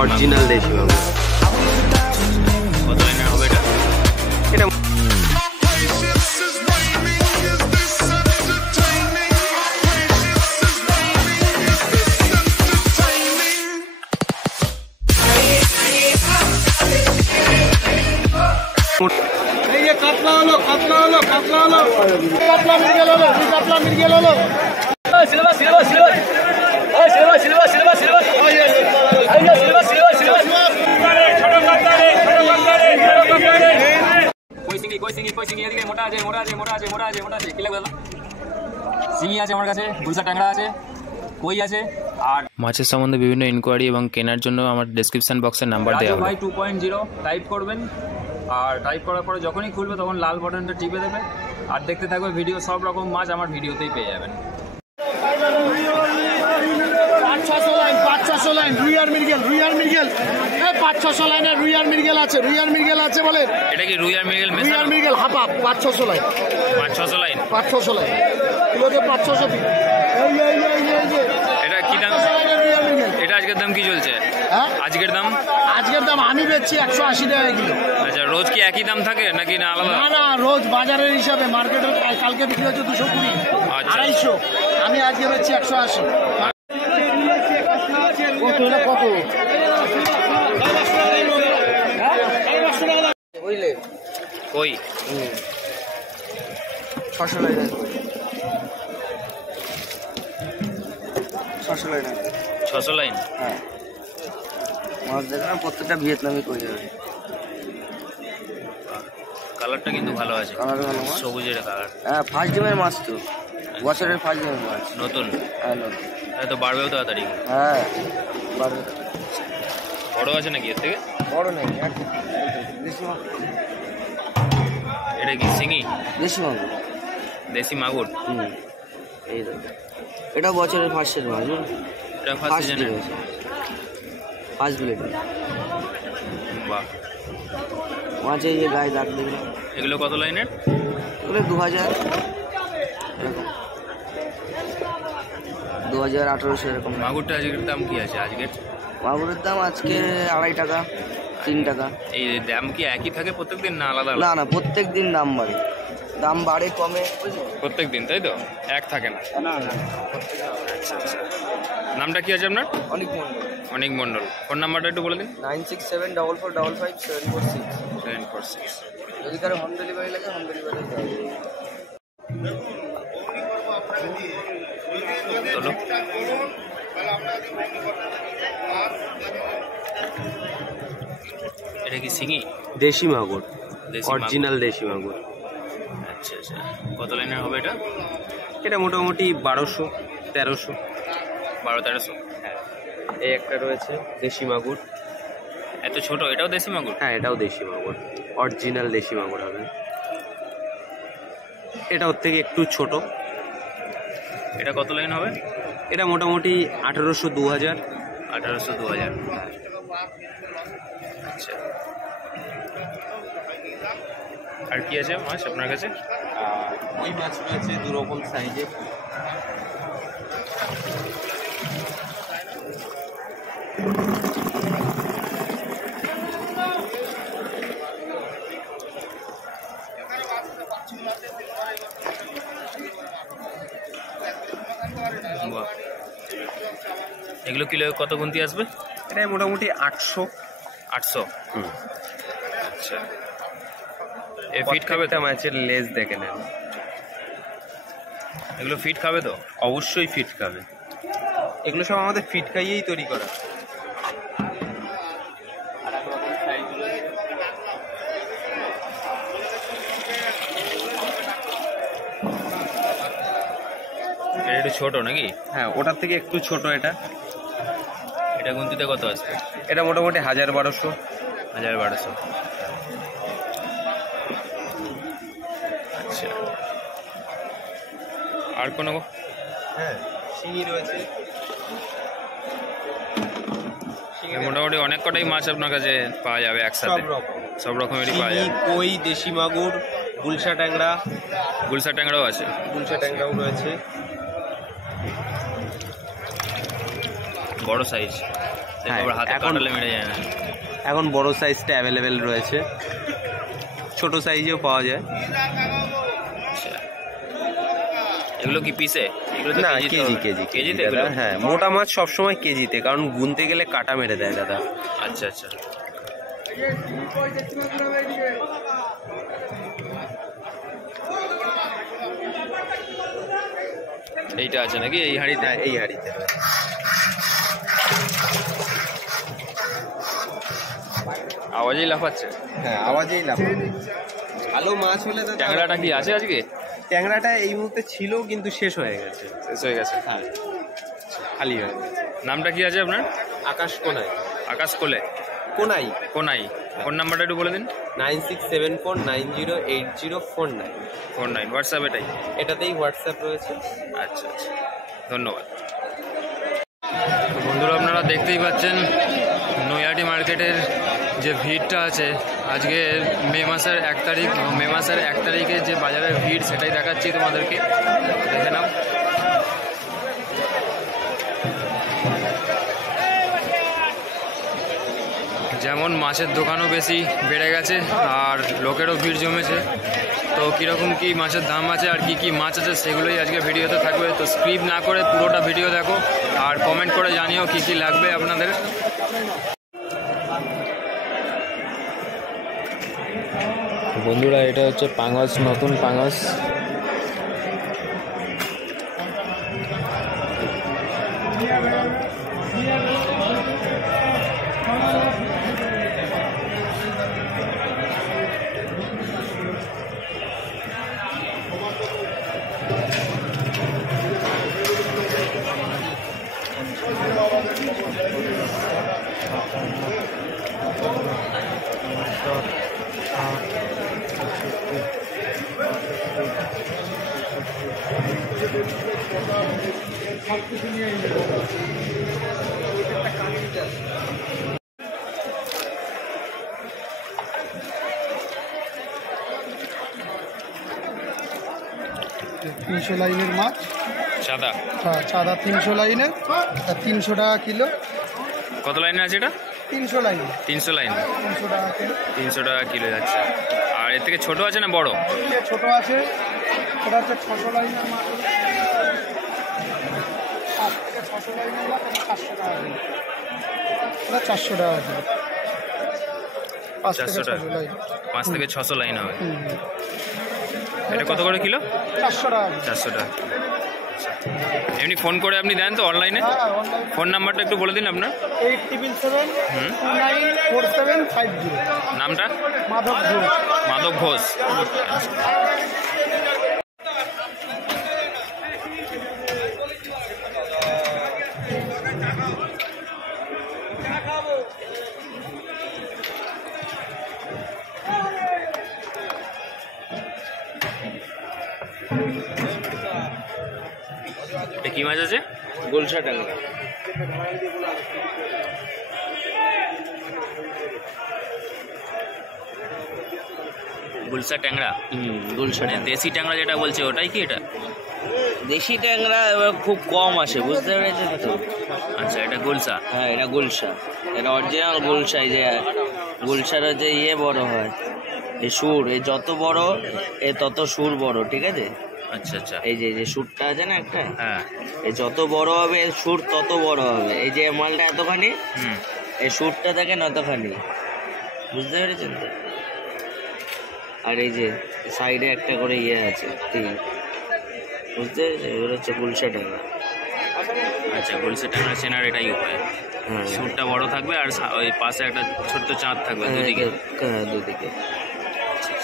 Original দেশি মাগুর। কত লাইনের হবে এটা? এটা এই যে কাতলা হলো কাতলা হলো কাতলা হলো কাতলা মির্গেল হলো কাতলা মির্গেল হলো সিলভার সিলভার সিলভার ওই সিলভার সিলভার সিলভার সিলভার ওই সিলভার সিলভার সিলভার ছোট কাতলা কই সিঙ্গি এদিকে মোটা আছে কি লাগবে দাদা? সিঙ্গি আছে আমার কাছে, গুলশা ট্যাংরা আছে, কই আছে। আর মাছের সম্বন্ধে বিভিন্ন ইনকোয়ারি এবং কেনার জন্য আমার ডেসক্রিপশন বক্সের নাম্বার দেওয়া হবে। ভাই 2.0 টাইপ করবেন, আর টাইপ করার পরে যখনই খুলবে তখন লাল বাটনটা টিপে দেবে আর দেখতে থাকবে ভিডিও। সব রকম মাছ আমার ভিডিওতেই পেয়ে যাবেন। 500 লাইন 500 লাইন রুইয়ার মির্গেল এই 500 লাইনের রুইয়ার মির্গেল আছে বলে। এটা কি রুই আর মৃগেল রুইয়ার মেশানো? মির্গেল হাফ 500 লাইন 500 লাইন 500 লাইন কিলোতে 500 পিস। এই এটা কি দাম? রুইয়ার মির্গেল এটা আজকের দাম কি চলছে? হ্যাঁ আজকের দাম আমি বেচছি 180 টাকা কিলো। আচ্ছা, রোজ কি একই দাম থাকে নাকি না আলাদা? না রোজ বাজারের হিসাবে মার্কেটের কালকে বিক্রি হচ্ছে 220 আচ্ছা। 250, আমি আজকে বেচছি 180। কত বুঝলে কই 600 লাইন 600 লাইন 600 লাইন। হ্যাঁ মাছ দেখলাম প্রত্যেকটা ভিয়েতনামি কই যাবে। কালারটা কিন্তু ভালো আছে, কালার ভালো মাছ। সবুজের কালার। হ্যাঁ ফার্স্ট ডিমের মাছ তো, বছরের ফার্স্ট ডিমের মাছ। নতুন হ্যাঁ নতুন। তো বাড়বেও তাড়াতাড়ি। হ্যাঁ বাড়বে। বড় আছে নাকি এর থেকে? বড় নেই দেশি মাগুর। এটা কি শিঙি? দেশি মাগুর। দেশি মাগুর। এই তো এটা বছরের ফার্স্টের মাছ। এটা ফার্স্ট সিজনের। ফার্স্ট ব্লেড বাহ, মাছ। এই যে গায়ে দাগ দেখলাম। এগুলো কত লাইনের? এগুলো 2000 এরকম, 2000 1800 এরকম। মাগুরটা আজকের দাম কি আছে? আজকের মাগুরের দাম আজকে 2.5 টাকা 3 টাকা। এই দাম কি একই থাকে প্রত্যেকদিন না আলাদা? না না প্রত্যেক দিন দাম বাড়ে, দাম বাড়ে কমে প্রত্যেকদিন, তাই তো? এক থাকে না? না না। আচ্ছা আচ্ছা। নামটা কি আছে আপনার? অনেক মন্ডল। অনেক মণ্ডল। ফোন নাম্বারটা একটু বলে দিন। 9674455746। 746। যদি কারো হোম ডেলিভারি লাগে হোম ডেলিভারি দেওয়া যাবে। চলো। এটা কি শিঙি? দেশি মাগুর, দেশি অরিজিনাল দেশি মাগুর। আচ্ছা আচ্ছা। কত লাইনের হবে এটা? এটা মোটামুটি 1200 1300। 1200-1300। এই একটা রয়েছে দেশি মাগুর। এত ছোট? এটাও দেশি মাগুর? হ্যাঁ এটাও দেশি মাগুর, অরিজিনাল দেশি মাগুর হবে। এটা ওর থেকে একটু ছোট। এটা কত লাইন হবে? এটা মোটামুটি 1800 2000। 1800-2000। আচ্ছা। আর কি আছে মাছ আপনার কাছে? ওই মাছ রয়েছে 2 রকম সাইজে। এগুলো কিলো কত গুনতি আসবে? এটা মোটামুটি 800। 800। আচ্ছা। এ ফিট খাবে তো? মাছের লেজ দেখে নেন। এগুলো ফিট খাবে তো? অবশ্যই ফিট খাবে। এগুলো সব আমাদের ফিট খাইয়েই তৈরি করা। এটা একটু ছোট নাকি? হ্যাঁ ওটার থেকে একটু ছোট এটা। এটা গুনতিতে কত আসবে? এটা মোটামুটি 1000-1200। 1000-1200। আচ্ছা। আর কোনো? হ্যাঁ শিঙি রয়েছে। মোটামুটি অনেক কটাই মাছ আপনার কাছে পাওয়া যাবে একসাথে? সব রকমেরই পাওয়া যাবে। কই, দেশি মাগুর, গুলশা ট্যাংরা। গুলশা ট্যাংরাও আছে? গুলশা ট্যাংরাও রয়েছে। বড় সাইজ। হ্যাঁ, হাতে এখন কাটালে মেরে যায় না। এখন বড় সাইজটা অ্যাভেলেবেল রয়েছে, ছোট সাইজেও পাওয়া যায়। আচ্ছা, এগুলো কি পিসে? এগুলো তো না, কেজিতে কেজি হবে। কেজি কেজিতে দাদা। এগুলো? হ্যাঁ, মোটা মাছ সবসময় কেজিতে, কারণ গুনতে গেলে কাটা মেরে দেয় দাদা। আচ্ছা আচ্ছা। এইটা আছে নাকি এই হাঁড়িতে? হ্যাঁ, এই হাড়িতে। আওয়াজেই লাফাচ্ছে। হ্যাঁ, আওয়াজেই লাভ। ভালো মাছ হলে দাদা। ট্যাংরাটা কি আছে আজকে? ট্যাংরাটা এই মুহূর্তে ছিল, কিন্তু শেষ হয়ে গেছে। শেষ হয়ে গেছে। হ্যাঁ, খালি হয়ে গেছে। নামটা কি আছে আপনার? আকাশ কোনাই। আকাশ কোলে কোনাই। কোনাই। ফোন নাম্বারটা একটু বলে দিন। 9674908049। 49 হোয়াটসঅ্যাপ এটাই? এটাতেই হোয়াটসঅ্যাপ রয়েছে। আচ্ছা আচ্ছা, ধন্যবাদ। তো বন্ধুরা, আপনারা দেখতেই পাচ্ছেন নৈহাটি মার্কেটের যে ভিড়টা আছে আজকে মে মাসের 1 তারিখ, এবং মে মাসের 1 তারিখে যে বাজারের ভিড় সেটাই দেখাচ্ছি তোমাদেরকে, দেখে নাও। যেমন মাছের দোকানও বেশি বেড়ে গেছে আর লোকেরও ভিড় জমেছে। তো কীরকম কী মাছের দাম আছে আর কি কি মাছ আছে সেগুলোই আজকে ভিডিওতে থাকবে। তো স্কিপ না করে পুরোটা ভিডিও দেখো আর কমেন্ট করে জানিও কি কি লাগবে আপনাদের। বন্ধুরা, এটা হচ্ছে পাঙাশ, নতুন পাঙাশ। তিনশো লাইনের মাছ, সাদা। হ্যাঁ চাঁদা 300 লাইনের, আর 300 টাকা কিলো। কত লাইনে আছে এটা? 300 লাইন, 300 লাইন, 300 টাকা কিলো। 300 টাকা কিলো যাচ্ছে। আর এর থেকে ছোট আছে না বড়? ছোট আছে, ওটা হচ্ছে 600 লাইনের মাছ, 5 থেকে 600 লাইনের মাছ, এটা 400 টাকা কিলো। ওটা 400 টাকা কিলো, 5 থেকে 400 টাকা, 600 লাইন। 5 থেকে 600 লাইন হবে। হুম। এটা কত করে কিলো? 400 টাকা কিলো। 400 টাকা। এমনি ফোন করে আপনি দেন তো অনলাইনে? হ্যাঁ, অনলাইন ফোন নাম্বারটা একটু বলে দিন আপনার। 8777294750। নামটা? মাধব ঘোষ। মাধব ঘোষ। এটা কি মাছ আছে? গোলসা ট্যাংরা। গুলশা ট্যাংরা। গুলশা মানে দেশি ট্যাংরা যেটা বলছে ওটাই কি এটা? দেশি ট্যাংরা এবার খুব কম আসে, বুঝতে পেরেছেন তো? আচ্ছা, এটা গুলশা। হ্যাঁ, এটা গুলশা, এটা অরিজিনাল গুলশা। এই যে গুলশার যে ইয়ে বড় হয়, এই সুর, এই যত বড় এ তত সুর বড়, ঠিক আছে? আচ্ছা আচ্ছা। এই যে যে সুরটা আছে না একটা, হ্যাঁ। এই যত বড় হবে এর সুর তত বড় হবে। এই যে মালটা এতখানি, হুম। এই সুরটা দেখেন অতখানি, বুঝতে পেরেছেন তো? আর এই যে সাইডে একটা করে ইয়ে আছে, ঠিক, বুঝতে পেরেছেন? এগুলো হচ্ছে গুলশা ট্যাংরা। আচ্ছা, গুলশা ট্যাংরা চেনার এটাই উপায়। হ্যাঁ, সুরটা বড় থাকবে আর ওই পাশে একটা ছোট্ট চাঁদ থাকবে দুদিকে। হ্যাঁ, দুদিকে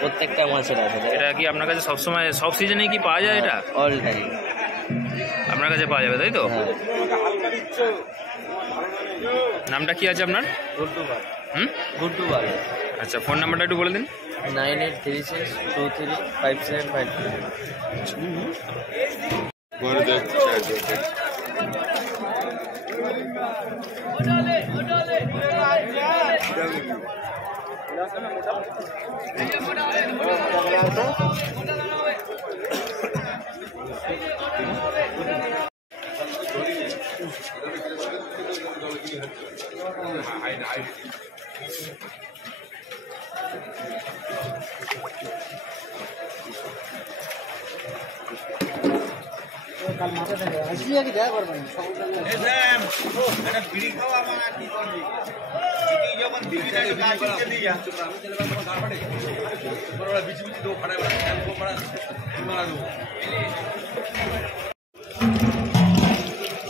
প্রত্যেকটা মাছের আছে। এটা কি আপনার কাছে সবসময় সব সিজনেই কি পাওয়া যায়? এটা অল টাইম আপনার কাছে পাওয়া যাবে, তাই তো? হ্যাঁ। নামটা কি আছে আপনার? হুম, গুড্ডু বাল। আচ্ছা, ফোন নাম্বারটা একটু বলে দিন। 9836235752।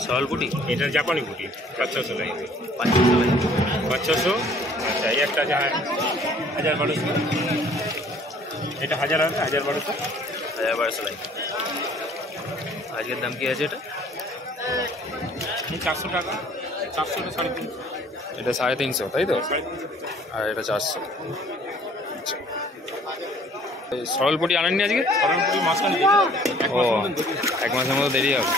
সলপুটি এটা জাপানি বুটি 500 লাইন 500 লাইন 500। আচ্ছা এই একটা 1000-1200, এটা 1000 আছে 1000-1200। 1200 লাইন। আজকের দাম কি আছে এটা? এই 400 টাকা, 400 টা 350। এটা 350, তাই তো? আর এটা 400। সরলপুটি আনেননি আজকে? সরলপুরি মাঝখানে ও, এক মাসের মতো দেরি হবে।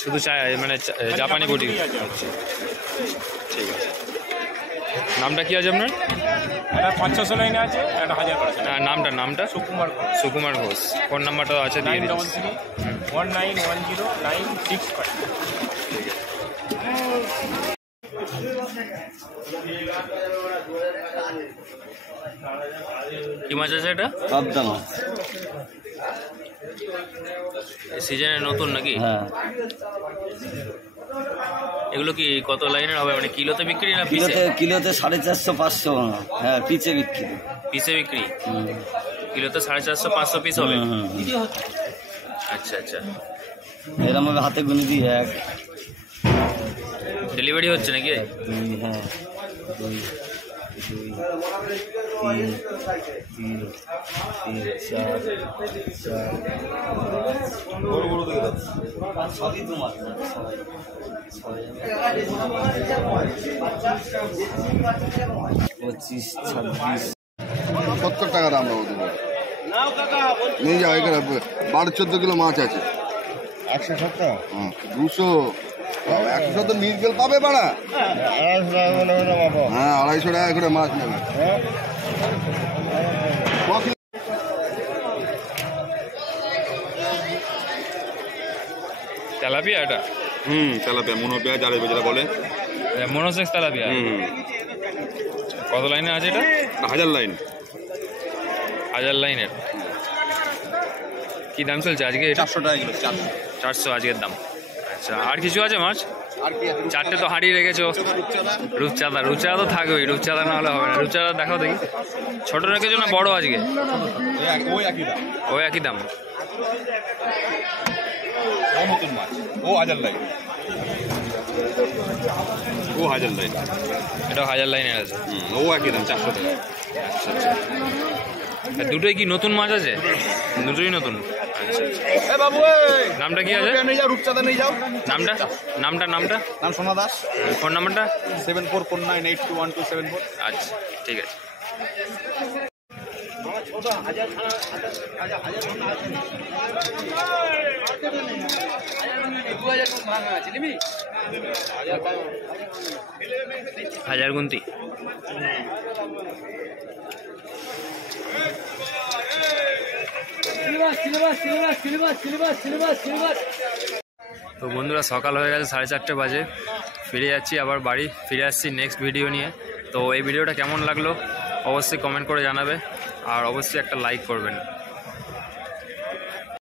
শুধু মানে জাপানি পুটি হচ্ছে। ঠিক আছে। নামটা কি আছে আপনার? এটা 500 লাইনে আছে, এটা 1000-1200। নামটা সুকুমার সুকুমার ঘোষ। ফোন নাম্বারটা আছে দিয়ে দিন। 933-1910-965। কি মাছ আছে এটা? পাবদা মাছ। সিজনে নতুন নাকি? হ্যাঁ, এগুলো কি কত লাইনের হবে, মানে কিলোতে বিক্রি না পিসে? কিলোতে 450-500। হ্যাঁ, পিচে বিক্রি। পিসে বিক্রি? হুম, কিলোতে 450-500 পিস হবে। হুম, হুম। আচ্ছা আচ্ছা। এরম ভাবে হাতে গুনে দিই 1 ডেলিভারি হচ্ছে নাকি? 2, হ্যাঁ 2 2 3 3 4 বড় বড় দিয়ে দাও। সবই তোমার। 25 26। 70 টাকা দাম দেবো দেবো নিয়ে যাও। এখানে 12-14 কিলো মাছ আছে। 170? হ্যাঁ, 200। 170 মিরগেল পাবে বাড়া? হ্যাঁ, 250 টাকা করে মাছ নেবে। তেলাপিয়া এটা? তেলাপিয়া, মনোপিয়া, জালে যেটা বলে মনোসেক্স তেলাপিয়া। কত লাইনে আছে এটা? 1000 লাইন। 1000 লাইনের। কি দাম চলছে আজকে? 400 টাকা কিলো। 400 আজকের দাম। আচ্ছা, আর কিছু আছে মাছ? আর কি আছে? 4টে তো হাঁড়িয়ে রেখেছো। রূপচাঁদা তো থাকবেই, রূপচাঁদা না হলে হবে না। রূপচাঁদা দেখাও দেখি। ছোট রেখেছো না বড় আজকে? ওই একই দাম। ওই একই দাম। ও নতুন মাছ, ও 1000 লাইন। ও 1000 লাইন। এটা 1000 লাইনের আছে। ও একই দাম, 400 টাকা। আচ্ছা আচ্ছা। আর দুটোই কি নতুন মাছ আছে? দুটোই নতুন। আচ্ছা আচ্ছা। বাবু, নামটা কি আছে? নিয়ে যাও, রূপচাঁদা নিয়ে যাও। নামটা নাম সোনা দাস। ফোন নাম্বারটা? 7449821274। আচ্ছা, ঠিক আছে। হাজার গুনতি। তো বন্ধুরা, সকাল হয়ে গেছে, 4:30 বাজে। ফিরে যাচ্ছি আবার বাড়ি। ফিরে আসছি নেক্সট ভিডিও নিয়ে। তো এই ভিডিওটা কেমন লাগলো অবশ্যই কমেন্ট করে জানাবে, আর অবশ্যই একটা লাইক করবেন।